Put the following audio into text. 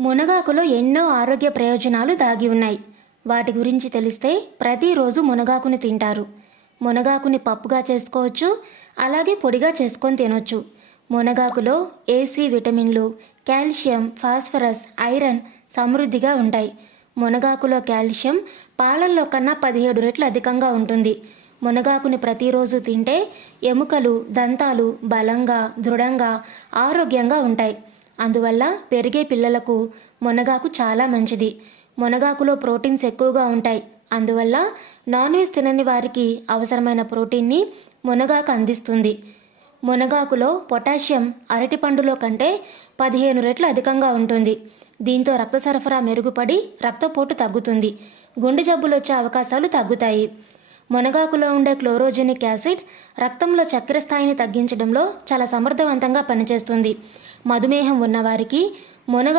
మునగాకులో ఎన్నో ఆరోగ్య ప్రయోజనాలు దాగి ఉన్నాయి. వాటి గురించి తెలిస్తే ప్రతిరోజు మునగాకుని తింటారు. మునగాకుని పప్పుగా చేసుకోవచ్చు, అలాగే పొడిగా చేసుకొని తినొచ్చు. మునగాకులో ఏసీ విటమిన్లు, కాల్షియం, ఫాస్ఫరస్, ఐరన్ సమృద్ధిగా ఉంటాయి. మునగాకులో కాల్షియం పాలల్లో కన్నా 17 రెట్లు అధికంగా ఉంటుంది. మునగాకుని ప్రతిరోజు తింటే ఎముకలు, దంతాలు బలంగా, దృఢంగా, ఆరోగ్యంగా ఉంటాయి. అందువల్ల పెరిగే పిల్లలకు మునగాకు చాలా మంచిది. మునగాకులో ప్రోటీన్స్ ఎక్కువగా ఉంటాయి. అందువల్ల నాన్ వెజ్ తినని వారికి అవసరమైన ప్రోటీన్ని మునగాకు అందిస్తుంది. మునగాకులో పొటాషియం అరటిపండులో కంటే 15 రెట్లు అధికంగా ఉంటుంది. దీంతో రక్త సరఫరా మెరుగుపడి రక్తపోటు తగ్గుతుంది. గుండె జబ్బులు వచ్చే అవకాశాలు తగ్గుతాయి. మునగాకులో ఉండే క్లోరోజెనిక్ యాసిడ్ రక్తంలో చక్కెర స్థాయిని తగ్గించడంలో చాలా సమర్థవంతంగా పనిచేస్తుంది. మధుమేహం ఉన్నవారికి మునగ